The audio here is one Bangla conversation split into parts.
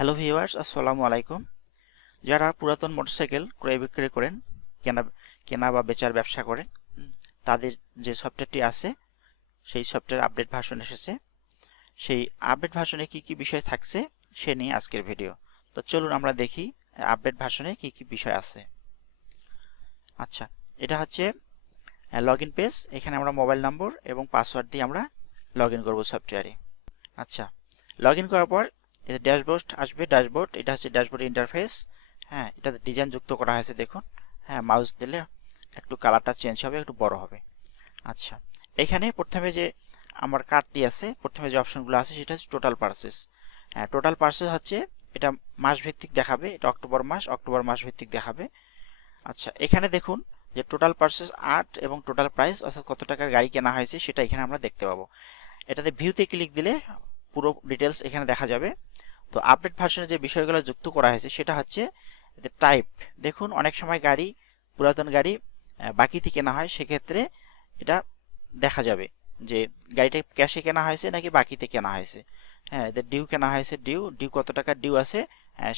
হ্যালো ভিউয়ার্স আসসালামু আলাইকুম যারা পুরাতন মোটরসাইকেল ক্রয় বিক্রয় করেন, কেনা কেনা বা বেচার ব্যবসা করেন, তাদের যে সফটওয়্যারটি আছে, সেই সফটওয়্যার আপডেট ভার্সন এসেছে। সেই আপডেট ভার্সনে কি কি বিষয় থাকছে, সে নিয়ে আজকের ভিডিও তো চলুন আমরা দেখি আপডেট ভার্সনে কি কি বিষয় আছে। আচ্ছা এটা হচ্ছে লগ ইন পেজ এখানে আমরা মোবাইল নম্বর এবং পাসওয়ার্ড দিয়ে আমরা লগ ইন করব সফটওয়্যারে আচ্ছা লগ ইন করার পর এটা ড্যাশবোর্ড আসবে, ড্যাশবোর্ড, এটা হচ্ছে ড্যাশবোর্ড ইন্টারফেস হ্যাঁ এটাতে ডিজাইন যুক্ত করা হয়েছে, দেখুন। হ্যাঁ মাউস দিলে একটু কালারটা চেঞ্জ হবে, একটু বড় হবে। আচ্ছা এখানে প্রথমে যে আমার কার্ডটি আছে, প্রথমে যে অপশনগুলো আছে, সেটা হচ্ছে টোটাল পার্সেস হ্যাঁ টোটাল পার্সেস হচ্ছে, এটা মাস ভিত্তিক দেখাবে, এটা অক্টোবর মাস অক্টোবর মাস ভিত্তিক দেখাবে। আচ্ছা এখানে দেখুন যে টোটাল পার্সেস আট এবং টোটাল প্রাইস অর্থাৎ কত টাকার গাড়ি কেনা হয়েছে, সেটা এখানে আমরা দেখতে পাবো। এটাতে ভিউতে ক্লিক দিলে পুরো ডিটেলস এখানে দেখা যাবে। তো আপডেট ভার্সনে যে বিষয়গুলো যুক্ত করা হয়েছে সেটা হচ্ছে টাইপ দেখুন অনেক সময় গাড়ি পুরাতন গাড়ি আহ, বাকিতে কেনা হয় সেক্ষেত্রে এটা দেখা যাবে যে গাড়িটা ক্যাশে কেনা হয়েছে নাকি বাকিতে কেনা হয়েছে। হ্যাঁ এদের ডিউ কেনা হয়েছে ডিউ ডিউ কত টাকা ডিউ আছে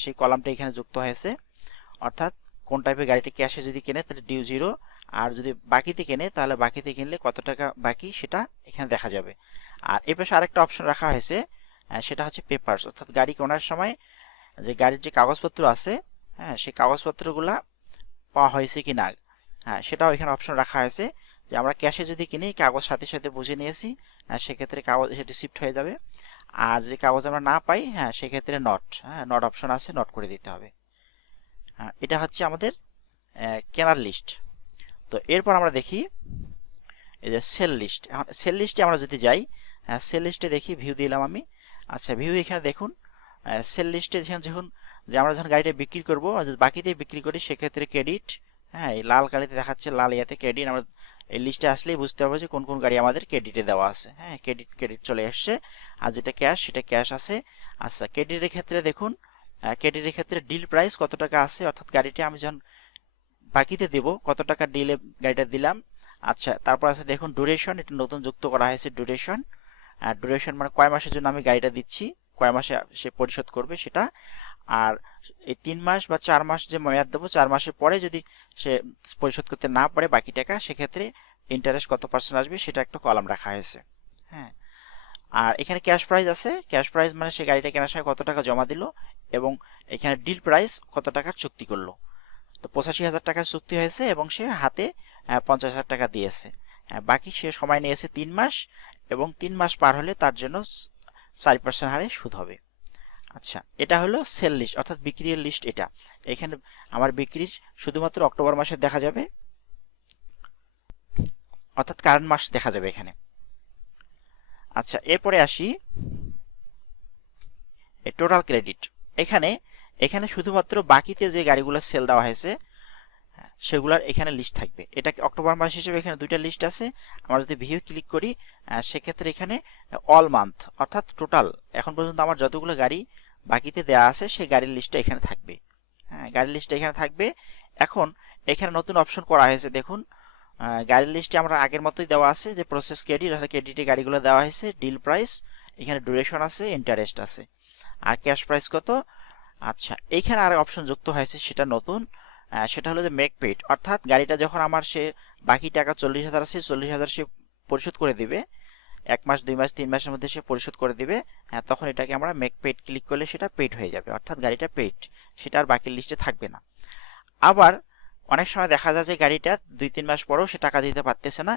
সেই কলামটা এখানে যুক্ত হয়েছে। অর্থাৎ কোন টাইপের গাড়িটা ক্যাশে যদি কেনে তাহলে ডিউ জিরো আর যদি বাকিতে কেনে তাহলে বাকিতে কিনলে কত টাকা বাকি সেটা এখানে দেখা যাবে। আর এ পাশে আরেকটা অপশন রাখা হয়েছে সেটা হচ্ছে পেপারস অর্থাৎ গাড়ি কেনার সময় যে গাড়ির যে কাগজপত্র আছে হ্যাঁ সেই কাগজপত্রগুলা পাওয়া হয়েছে কি না হ্যাঁ সেটাও এখানে অপশন রাখা হয়েছে যে আমরা ক্যাশে যদি কিনি কাগজ সাথে সাথে বুঝে নিয়েছি আহ, সেক্ষেত্রে কাগজ সেটি শিফট হয়ে যাবে। আর যদি কাগজ আমরা না পাই হ্যাঁ সেক্ষেত্রে নট হ্যাঁ নট অপশন আছে নট করে দিতে হবে। হ্যাঁ, এটা হচ্ছে আমাদের কেনার লিস্ট তো এরপর আমরা দেখি এই যে সেল লিস্ট এখন সেল লিস্টে আমরা যদি যাই হ্যাঁ সেল লিস্টে দেখি ভিউ দিলাম আমি। আচ্ছা ভিউ এখানে দেখুন। সেল লিস্টে যখন যে আমরা যখন গাড়িটা বিক্রি করব বাকিতে বিক্রি করি, সেক্ষেত্রে ক্রেডিট হ্যাঁ এই লাল গাড়িতে দেখাচ্ছে লাল ইয়াতে ক্রেডিট আমরা এই লিস্টে আসলেই বুঝতে পারব যে কোন কোন গাড়ি আমাদের ক্রেডিটে দেওয়া আছে। হ্যাঁ ক্রেডিট ক্রেডিট চলে এসছে। আর যেটা ক্যাশ সেটা ক্যাশ আছে। আচ্ছা ক্রেডিটের ক্ষেত্রে দেখুন ক্রেডিটের ক্ষেত্রে ডিল প্রাইস কত টাকা আছে? অর্থাৎ গাড়িটা আমি যখন বাকিতে দেব, কত টাকা ডিলে গাড়িটা দিলাম? আচ্ছা তারপর আছে দেখুন ডুরেশন এটা নতুন যুক্ত করা হয়েছে ডুরেশন আর ডুরেশন মানে কয় মাসের জন্য আমি গাড়িটা দিচ্ছি, কয় মাসে সে পরিশোধ করবে সেটা। আর এই তিন মাস বা চার মাস যে মেয়াদ দেবো, চার মাসের পরে যদি সে পরিশোধ করতে না পারে বাকি টাকা, সেক্ষেত্রে ইন্টারেস্ট কত পার্সেন্ট আসবে সেটা একটা কলাম রাখা হয়েছে। হ্যাঁ। আর এখানে ক্যাশ প্রাইস আছে। ক্যাশ প্রাইস মানে সে গাড়িটা কেনার সময় কত টাকা জমা দিল এবং এখানে ডিল প্রাইস কত টাকার চুক্তি করল। তো পঁচাশি হাজার টাকার চুক্তি হয়েছে এবং সে হাতে পঞ্চাশ হাজার টাকা দিয়েছে। বাকি সে সময় নিয়েছে তিন মাস এবং তিন মাস পার হলে তার জন্য চার পার্সেন্ট হারে সুদ হবে। আচ্ছা এটা হলো সেল লিস্ট অর্থাৎ বিক্রির লিস্ট এটা। এখানে আমার বিক্রি শুধুমাত্র অক্টোবর মাসে দেখা যাবে অর্থাৎ কারেন্ট মাস দেখা যাবে এখানে। আচ্ছা এরপরে আসি টোটাল ক্রেডিট এখানে এখানে শুধুমাত্র বাকিতে যে গাড়িগুলো সেল দেওয়া হয়েছে হ্যাঁ, সেগুলোর এখানে লিস্ট থাকবে। এটা অক্টোবর মাস হিসেবে এখানে দুইটা লিস্ট আছে। আমরা যদি ভিউ ক্লিক করি সেক্ষেত্রে এখানে অল মান্থ অর্থাৎ টোটাল এখন পর্যন্ত আমার যতগুলো গাড়ি বাকিতে দেওয়া আছে, সেই গাড়ির লিস্টটা এখানে থাকবে। হ্যাঁ গাড়ির লিস্টটা এখানে থাকবে। এখন এখানে নতুন অপশন করা হয়েছে, দেখুন। গাড়ির লিস্টে আমরা আগের মতোই দেওয়া আছে, যে প্রসেস ক্রেডিট অর্থাৎ ক্রেডিটে গাড়িগুলো দেওয়া হয়েছে ডিল প্রাইস এখানে ডিউরেশন আছে ইন্টারেস্ট আছে। আর ক্যাশ প্রাইস কত? আচ্ছা এইখানে আর অপশন যুক্ত হয়েছে, সেটা নতুন। সেটা হলো যে মেক পেড অর্থাৎ গাড়িটা যখন আমার সে বাকি টাকা চল্লিশ হাজার আছে চল্লিশ হাজার সে পরিশোধ করে দিবে। এক মাস দুই মাস তিন মাসের মধ্যে সে পরিশোধ করে দিবে। হ্যাঁ, তখন এটাকে আমরা মেক পেড ক্লিক করলে সেটা পেড হয়ে যাবে অর্থাৎ গাড়িটা পেড সেটা আর বাকি লিস্টে থাকবে না। আবার অনেক সময় দেখা যায় যে গাড়িটা দুই তিন মাস পরেও সে টাকা দিতে পারতেছে না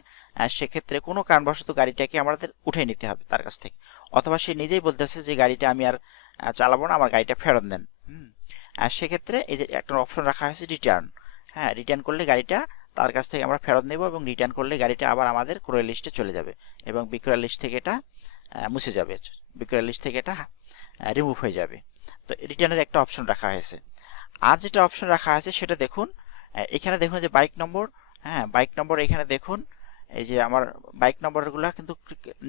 সেক্ষেত্রে কোনো কারণবশত গাড়িটাকে আমাদের উঠে নিতে হবে তার কাছ থেকে। অথবা সে নিজেই বলতেছে যে গাড়িটা আমি আর চালাবো না আমার গাড়িটা ফেরত দেন। হুম। আর সেক্ষেত্রে এই যে একটা অপশন রাখা হয়েছে রিটার্ন হ্যাঁ রিটার্ন করলে গাড়িটা তার কাছ থেকে আমরা ফেরত নেব এবং রিটার্ন করলে গাড়িটা আবার আমাদের ক্রয় লিস্টে চলে যাবে এবং বিক্রয় লিস্ট থেকে এটা মুছে যাবে, বিক্রয় লিস্ট থেকে এটা রিমুভ হয়ে যাবে। তো রিটার্নের একটা অপশন রাখা হয়েছে। আর যেটা অপশন রাখা আছে সেটা দেখুন এখানে দেখুন যে বাইক নম্বর হ্যাঁ বাইক নম্বর এখানে দেখুন, এই যে আমার বাইক নম্বরগুলো কিন্তু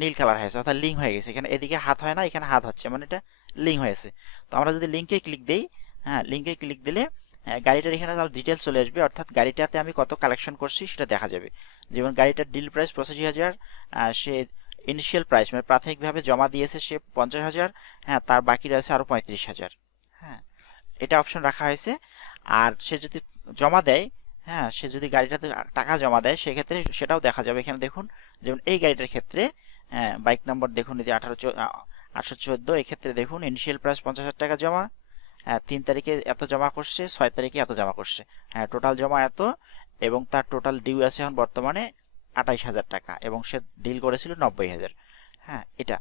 নীল কালার হয়েছে, অর্থাৎ লিঙ্ক হয়ে গেছে। এখানে এদিকে হাত হয় না, এখানে হাত হচ্ছে মানে এটা লিঙ্ক হয়েছে। তো আমরা যদি লিঙ্কে ক্লিক দিই হ্যাঁ লিঙ্কে ক্লিক দিলে আহ, গাড়িটার এখানে তার ডিটেলস চলে আসবে। অর্থাৎ গাড়িটাতে আমি কত কালেকশন করছি সেটা দেখা যাবে। যেমন গাড়িটার ডিল প্রাইস পঁচাশি হাজার সে ইনিশিয়াল প্রাইস মানে প্রাথমিকভাবে জমা দিয়েছে সে পঞ্চাশ হাজার হ্যাঁ তার বাকি রয়েছে আরও পঁয়ত্রিশ হাজার। হ্যাঁ এটা অপশন রাখা হয়েছে। আর সে যদি জমা দেয় হ্যাঁ সে যদি গাড়িটাতে টাকা জমা দেয় সেক্ষেত্রে সেটাও দেখা যাবে। এখানে দেখুন যেমন এই গাড়িটার ক্ষেত্রে হ্যাঁ, বাইক নাম্বার দেখুন এই যে আঠারো আটশো চোদ্দ এক্ষেত্রে দেখুন ইনিশিয়াল প্রাইস পঞ্চাশ হাজার টাকা জমা। হ্যাঁ তিন তারিখে এত জমা করছে, ছয় তারিখে এত জমা করছে। হ্যাঁ টোটাল জমা এত এবং তার টোটাল ডিউ আছে এখন বর্তমানে আঠাইশ হাজার টাকা এবং সে ডিল করেছিল নব্বই হাজার। হ্যাঁ এটা।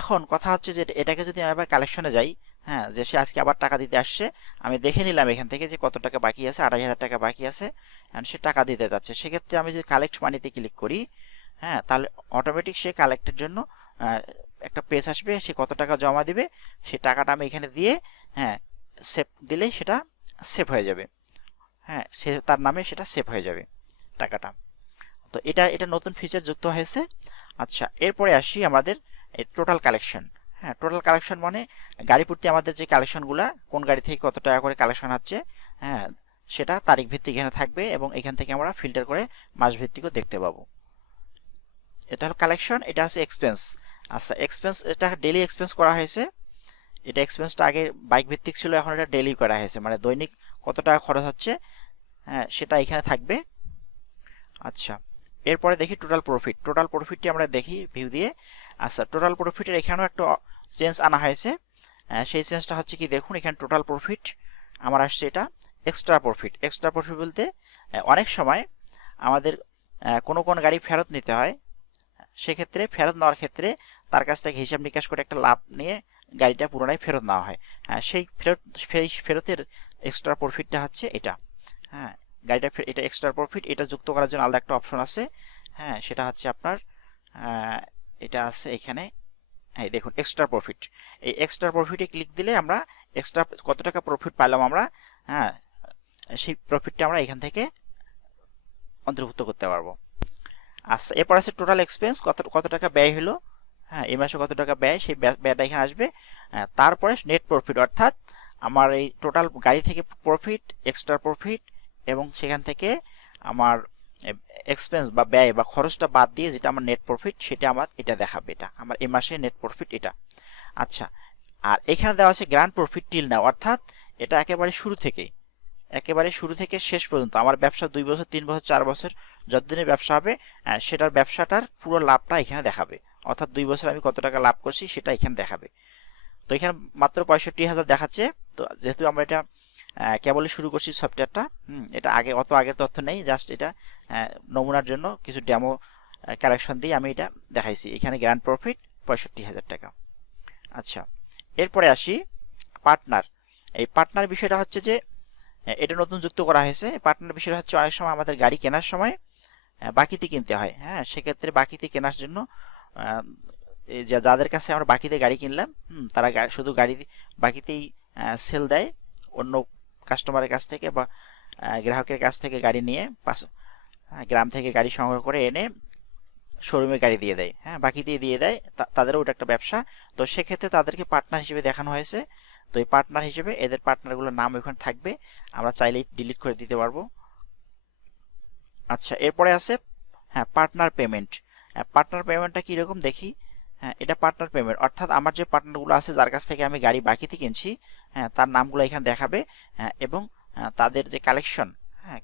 এখন কথা হচ্ছে যে এটাকে যদি আমি আবার কালেকশনে যাই হ্যাঁ যে সে আজকে আবার টাকা দিতে আসছে, আমি দেখে নিলাম এখান থেকে যে কত টাকা বাকি আছে আড়াই হাজার টাকা বাকি আছে সে টাকা দিতে যাচ্ছে। সেক্ষেত্রে আমি যদি কালেক্ট মানিতে ক্লিক করি হ্যাঁ তাহলে অটোমেটিক সে কালেক্টের জন্য একটা পেজ আসবে, সে কত টাকা জমা দিবে, সে টাকাটা আমি এখানে দিয়ে হ্যাঁ সেভ দিলেই সেটা সেভ হয়ে যাবে। হ্যাঁ সে তার নামে সেটা সেভ হয়ে যাবে টাকাটা। তো এটা এটা নতুন ফিচার যুক্ত হয়েছে। আচ্ছা এরপরে আসি আমাদের টোটাল কালেকশন হ্যাঁ টোটাল কালেকশন মানে গাড়ি প্রতি আমাদের যে কালেকশনগুলো কোন গাড়ি থেকে কত টাকা করে কালেকশন হচ্ছে হ্যাঁ সেটা তারিখ ভিত্তিক এখানে থাকবে এবং এখান থেকে আমরা ফিল্টার করে মাস ভিত্তিকও দেখতে পাবো। এটা হলো কালেকশন এটা আছে এক্সপেন্স আচ্ছা এক্সপেন্স এটা ডেলি এক্সপেন্স করা হয়েছে। এটা এক্সপেন্সটা আগে বাইক ভিত্তিক ছিল, এখন এটা ডেলি করা হয়েছে। মানে দৈনিক কত টাকা খরচ হচ্ছে হ্যাঁ সেটা এখানে থাকবে। আচ্ছা এরপরে দেখি টোটাল প্রফিট টোটাল প্রফিটটি আমরা দেখি ভিউ দিয়ে। আচ্ছা টোটাল প্রফিটের এখানেও একটা চেঞ্জ আনা হয়েছে। সেই চেঞ্জটা হচ্ছে কি, দেখুন, এখানে টোটাল প্রফিট আমার আসছে এটা এক্সট্রা প্রফিট এক্সট্রা প্রফিট বলতে অনেক সময় আমাদের কোনো কোন গাড়ি ফেরত নিতে হয়। সেক্ষেত্রে, ফেরত নেওয়ার ক্ষেত্রে তার কাছ থেকে হিসাব নিকাশ করে একটা লাভ নিয়ে গাড়িটা পুরোনায় ফেরত নেওয়া হয়। হ্যাঁ সেই ফেরত, সেই ফেরতের এক্সট্রা প্রফিটটা হচ্ছে এটা। হ্যাঁ গাড়িটা এটা এক্সট্রা প্রফিট এটা যুক্ত করার জন্য আলাদা একটা অপশন আছে। হ্যাঁ সেটা হচ্ছে আপনার এটা আছে এখানে। হ্যাঁ দেখুন এক্সট্রা প্রফিট এই এক্সট্রা প্রফিটে ক্লিক দিলে আমরা এক্সট্রা কত টাকা প্রফিট পাইলাম আমরা হ্যাঁ সেই প্রফিটটা আমরা এখান থেকে অন্তর্ভুক্ত করতে পারব। আচ্ছা এরপর আছে টোটাল এক্সপেন্স কত কত টাকা ব্যয় হলো? হ্যাঁ এই মাসে কত টাকা ব্যয়? সেই ব্যয়টা এখানে আসবে। তারপরে নেট প্রফিট অর্থাৎ আমার এই টোটাল গাড়ি থেকে প্রফিট এক্সট্রা প্রফিট এবং সেখান থেকে আমার এক্সপেন্স বা ব্যয় বা খরচটা বাদ দিয়ে যেটা আমার নেট প্রফিট সেটা আমার এটা দেখাবে এটা। আমার এই মাসে নেট প্রফিট এটা। আচ্ছা আর এখানে দেওয়া আছে গ্র্যান্ড প্রফিট টিল নাও অর্থাৎ এটা একেবারে শুরু থেকে একেবারে শুরু থেকে শেষ পর্যন্ত। আমার ব্যবসা দুই বছর, তিন বছর, চার বছর যতদিনের ব্যবসা হবে সেটার ব্যবসাটার পুরো লাভটা এখানে দেখাবে। অর্থাৎ দুই বছর আমি কত টাকা লাভ করছি সেটা এখানে দেখাবে। তো এখানে মাত্র পঁয়ষট্টি হাজার দেখাচ্ছে। তো যেহেতু আমরা এটা কেবলই শুরু করছি সফটওয়্যারটা এটা আগে, অত আগের তথ্য নেই জাস্ট এটা নমুনার জন্য কিছু ডেমো কালেকশন দিয়ে আমি এটা দেখাইছি। এখানে গ্র্যান্ড প্রফিট পঁয়ষট্টি হাজার টাকা। আচ্ছা এরপরে আসি পার্টনার এই পার্টনার বিষয়টা হচ্ছে যে এটা নতুন যুক্ত করা হয়েছে। পার্টনার বিষয়টা হচ্ছে অনেক সময় আমাদের গাড়ি কেনার সময় বাকিতে কিনতে হয়। হ্যাঁ সেক্ষেত্রে বাকিতে কেনার জন্য যাদের কাছে আমরা বাকিতে গাড়ি কিনলাম তারা শুধু গাড়ি বাকিতেই সেল দেয়। অন্য কাস্টমারের কাছ থেকে বা গ্রাহকের কাছ থেকে গাড়ি নিয়ে পাশ গ্রাম থেকে গাড়ি সংগ্রহ করে এনে শোরুমে গাড়ি দিয়ে দেয়। হ্যাঁ বাকি দিয়ে দিয়ে। তাদেরও ওটা একটা ব্যবসা। তো সেক্ষেত্রে তাদেরকে পার্টনার হিসেবে দেখানো হয়েছে। তো এই পার্টনার হিসেবে এদের পার্টনারগুলোর নাম ওখানে থাকবে। আমরা চাইলেই ডিলিট করে দিতে পারব। আচ্ছা এরপরে আছে হ্যাঁ পার্টনার পেমেন্ট পার্টনার পেমেন্টটা কীরকম দেখি? হ্যাঁ এটা পার্টনার পেমেন্ট অর্থাৎ আমার যে পার্টনারগুলো আছে, যার কাছ থেকে আমি গাড়ি বাকিতে কিনছি হ্যাঁ তার নামগুলো এখানে দেখাবে হ্যাঁ এবং তাদের যে কালেকশন হ্যাঁ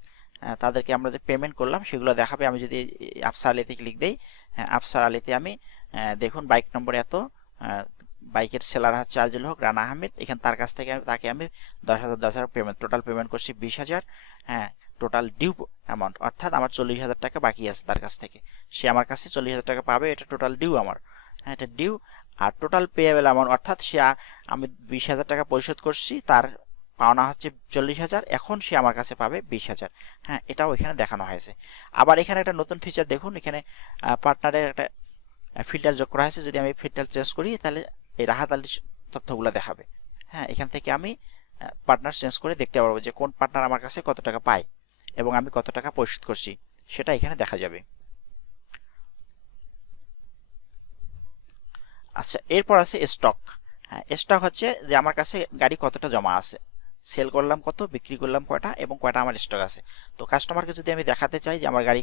তাদেরকে আমরা যে পেমেন্ট করলাম, সেগুলো দেখাবে। আমি যদি আফসার আলিতে ক্লিক দিই হ্যাঁ আফসার আলিতে আমি দেখুন বাইক নম্বর এত বাইকের সেলার হচ্ছে আজিল হক, রানা আহমেদ। এখানে তার কাছ থেকে তাকে আমি দশ হাজার দশ হাজার পেমেন্ট টোটাল পেমেন্ট করছি বিশ হাজার হ্যাঁ টোটাল ডিউ অ্যামাউন্ট অর্থাৎ আমার চল্লিশ হাজার টাকা বাকি আছে তার কাছ থেকে। সে আমার কাছে চল্লিশ হাজার টাকা পাবে, এটা টোটাল ডিউ আমার। হ্যাঁ এটা ডিউ আর টোটাল পেয়েবেল অ্যামাউন্ট অর্থাৎ সে আমি বিশ হাজার টাকা পরিশোধ করছি, তার পাওনা হচ্ছে চল্লিশ হাজার, এখন সে আমার কাছে পাবে বিশ হাজার। হ্যাঁ এটাও এখানে দেখানো হয়েছে। আবার এখানে একটা নতুন ফিচার দেখুন, এখানে পার্টনারের একটা ফিল্টার যোগ করা হয়েছে। যদি আমি ফিল্টার চেঞ্জ করি, তাহলে এই রাহাত আলির তথ্যগুলো দেখাবে। হ্যাঁ এখান থেকে আমি পার্টনার চেঞ্জ করে দেখতে পারব যে কোন পার্টনার আমার কাছে কত টাকা পায়। এবং আমি কত টাকা পরিশোধ করছি, সেটা এখানে দেখা যাবে। আচ্ছা এরপর আছে স্টক হ্যাঁ স্টক হচ্ছে যে আমার কাছে গাড়ি কতটা জমা আছে। সেল করলাম কত, বিক্রি করলাম কয়টা এবং কয়টা আমার স্টক আছে। তো কাস্টমারকে যদি আমি দেখাতে চাই যে আমার গাড়ি,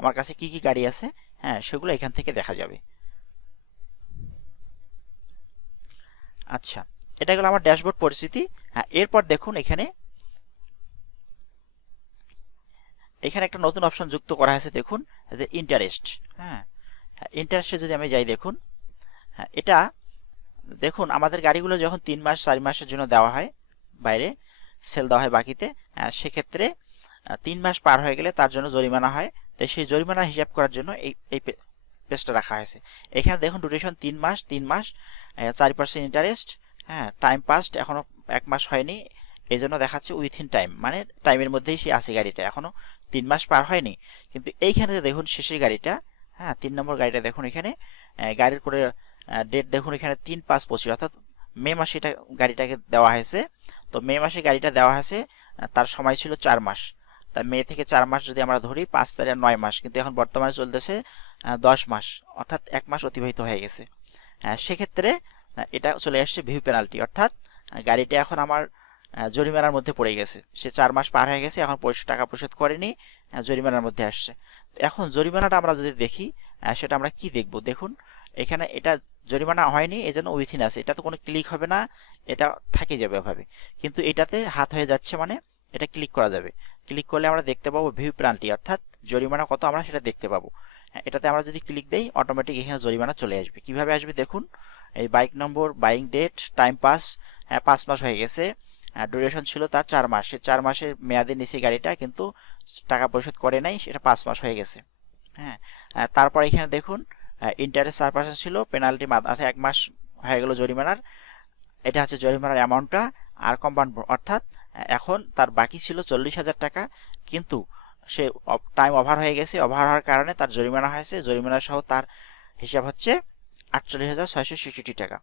আমার কাছে কি কি গাড়ি আছে হ্যাঁ সেগুলো এখান থেকে দেখা যাবে। আচ্ছা এটা গেলো আমার ড্যাশবোর্ড পরিস্থিতি। হ্যাঁ এরপর দেখুন এখানে এখানে একটা নতুন অপশন যুক্ত করা হয়েছে, দেখুন ইন্টারেস্ট হ্যাঁ? ইন্টারেস্টে যদি আমি যাই, দেখুন হ্যাঁ এটা, দেখুন, আমাদের গাড়িগুলো যখন তিন মাস, চার মাসের জন্য দেওয়া হয়, বাইরে সেল দেওয়া হয় বাকিতে সেক্ষেত্রে তিন মাস পার হয়ে গেলে তার জন্য জরিমানা হয়। তো সেই জরিমানা হিসাব করার জন্য এই এই পেজটা রাখা হয়েছে। এখানে দেখুন ডিউরেশন তিন মাস তিন মাস চার পার্সেন্ট ইন্টারেস্ট হ্যাঁ টাইম পাস্ট এখনও এক মাস হয়নি এই জন্য দেখাচ্ছে উইথিন টাইম মানে টাইমের মধ্যেই সে আছে গাড়িটা। এখনও তিন মাস পার হয়নি, কিন্তু এইখানে দেখুন শেষের গাড়িটা হ্যাঁ তিন নম্বর গাড়িটা দেখুন এখানে গাড়ির করে ডেট দেখুন এখানে তিন পাঁচ পঁচিশ, অর্থাৎ মে মাসে এটা গাড়িটাকে দেওয়া হয়েছে। তো মে মাসে গাড়িটা দেওয়া হয়েছে তার সময় ছিল চার মাস। তা মে থেকে চার মাস যদি আমরা ধরি, পাঁচ তারিখ নয় মাস, কিন্তু এখন বর্তমানে চলতেছে দশ মাস, অর্থাৎ এক মাস অতিবাহিত হয়ে গেছে। সেক্ষেত্রে এটা চলে আসছে ভিউ পেনাল্টি অর্থাৎ গাড়িটা এখন আমার জরিমানার মধ্যে পড়ে গেছে। সে চার মাস পার হয়ে গেছে, এখন টাকা পরিশোধ করেনি জরিমানার মধ্যে আসছে। এখন জরিমানাটা আমরা যদি দেখি সেটা আমরা কি দেখব? দেখুন, এখানে এটা জরিমানা হয়নি এই জন্য উইথিন আছে। এটা তো কোনো ক্লিক হবে না, এটা থাকে যাবে এভাবে। কিন্তু এটাতে হাত হয়ে যাচ্ছে মানে এটা ক্লিক করা যাবে। ক্লিক করলে আমরা দেখতে পাবো ভিউ প্রান্টি অর্থাৎ জরিমানা কত আমরা সেটা দেখতে পাবো। এটাতে আমরা যদি ক্লিক দেই অটোমেটিক এখানে জরিমানা চলে আসবে। কীভাবে আসবে? দেখুন, এই bike number buying date time pass হ্যাঁ পাঁচ মাস হয়ে গেছে। ডিউরেশন ছিল তার চার মাস। চার মাসের মেয়াদে নিচে গাড়িটা, কিন্তু টাকা পরিশোধ করে নাই, সেটা পাঁচ মাস হয়ে গেছে। হ্যাঁ তারপর এখানে দেখুন ইন্টারেস্ট চার পার্সেন্ট ছিল পেনাল্টি আচ্ছা এক মাস হয়ে গেল জরিমানার। এটা হচ্ছে জরিমানার অ্যামাউন্টটা আর কম্পাউন্ড অর্থাৎ এখন তার বাকি ছিল চল্লিশ হাজার টাকা, কিন্তু সে টাইম ওভার হয়ে গেছে। ওভার হওয়ার কারণে তার জরিমানা হয়েছে। জরিমানা সহ তার হিসাব হচ্ছে আটচল্লিশ হাজার ছয়শো ছেষট্টি টাকা।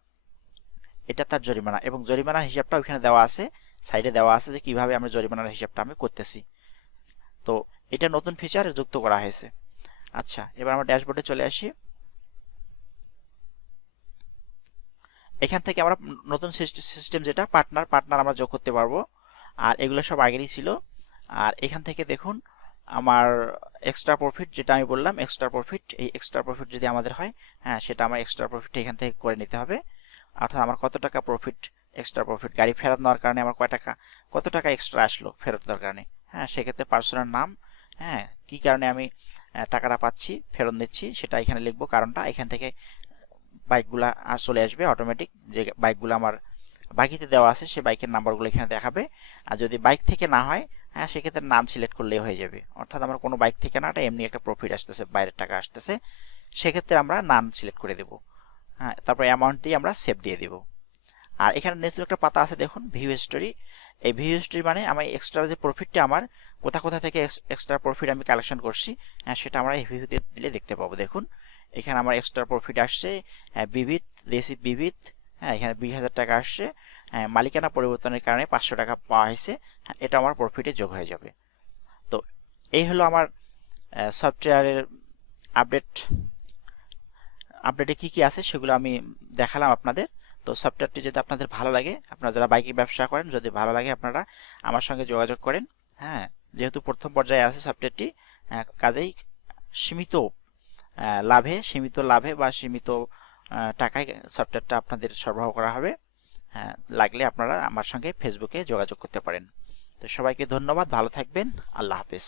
এটা তার জরিমানা, এবং জরিমানার হিসাবটা ওইখানে দেওয়া আছে। সাইডে দেওয়া আছে যে কীভাবে আমরা জরিমানার হিসাবটা আমি করতেছি। তো এটা নতুন ফিচার যুক্ত করা হয়েছে। আচ্ছা এবার আমরা ড্যাশবোর্ডে চলে আসি। এখান থেকে আমরা নতুন সিস্টেম যেটা পার্টনার পার্টনার আমরা যোগ করতে পারব। আর এগুলো সব আগেরই ছিল। আর এখান থেকে দেখুন, আমার এক্সট্রা প্রফিট যেটা আমি বললাম এক্সট্রা প্রফিট এই এক্সট্রা প্রফিট যদি আমাদের হয় হ্যাঁ সেটা আমার এক্সট্রা প্রফিট এখান থেকে করে নিতে হবে। অর্থাৎ আমার কত টাকা প্রফিট এক্সট্রা প্রফিট গাড়ি ফেরত নেওয়ার কারণে আমার কয় টাকা, কত টাকা এক্সট্রা আসলো ফেরত দেওয়ার কারণে? হ্যাঁ সেক্ষেত্রে পার্সোনাল নাম হ্যাঁ কী কারণে আমি টাকাটা পাচ্ছি, ফেরত নিচ্ছি, সেটা এখানে লিখব। কারণটা এখান থেকে বাইকগুলা চলে আসবে অটোমেটিক যে বাইকগুলো আমার বাকিতে দেওয়া আছে সেই বাইকের নাম্বারগুলো এখানে দেখাবে। আর যদি বাইক থেকে না হয় হ্যাঁ সেক্ষেত্রে নাম সিলেক্ট করলেই হয়ে যাবে। অর্থাৎ আমার কোনো বাইক থেকে না এমনি একটা প্রফিট আসতেছে, বাইরের টাকা আসতেছে। সেক্ষেত্রে আমরা নান সিলেক্ট করে দেব। হ্যাঁ তারপর অ্যামাউন্ট দিয়ে আমরা সেভ দিয়ে দেব। আর এখানে নেক্সট একটা পাতা আছে, দেখুন ভিউ হিস্টোরি এই ভিউ হিস্টোরি মানে আমার এক্সট্রা যে প্রফিটটা আমার, কোথা কোথা থেকে এক্সট্রা প্রফিট আমি কালেকশন করছি হ্যাঁ সেটা আমরা এই ভিউতে দিলে দেখতে পাবো। দেখুন, এখানে আমার এক্সট্রা প্রফিট আসছে বিবিধ, দেশি বিবিধ হ্যাঁ এখানে বিশ হাজার টাকা আসছে মালিকানা পরিবর্তনের কারণে পাঁচশো টাকা পাওয়া হয়েছে এটা আমার প্রফিটে যোগ হয়ে যাবে। তো এই হলো আমার সফটওয়্যারের আপডেট আপডেটে কি কি আছে সেগুলো আমি দেখালাম আপনাদের। তো সফটওয়্যারটি যদি আপনাদের ভালো লাগে, আপনারা যারা বাইকে ব্যবসা করেন, যদি ভালো লাগে আপনারা আমার সঙ্গে যোগাযোগ করেন। হ্যাঁ যেহেতু প্রথম পর্যায়ে আছে সফটওয়্যারটি কাজেই সীমিত লাভে সীমিত লাভে বা সীমিত টাকায় সফটওয়্যারটা আপনাদের সরবরাহ করা হবে। হ্যাঁ লাগলে আপনারা আমার সঙ্গে ফেসবুকে যোগাযোগ করতে পারেন। তো সবাইকে ধন্যবাদ, ভালো থাকবেন, আল্লাহ হাফেজ।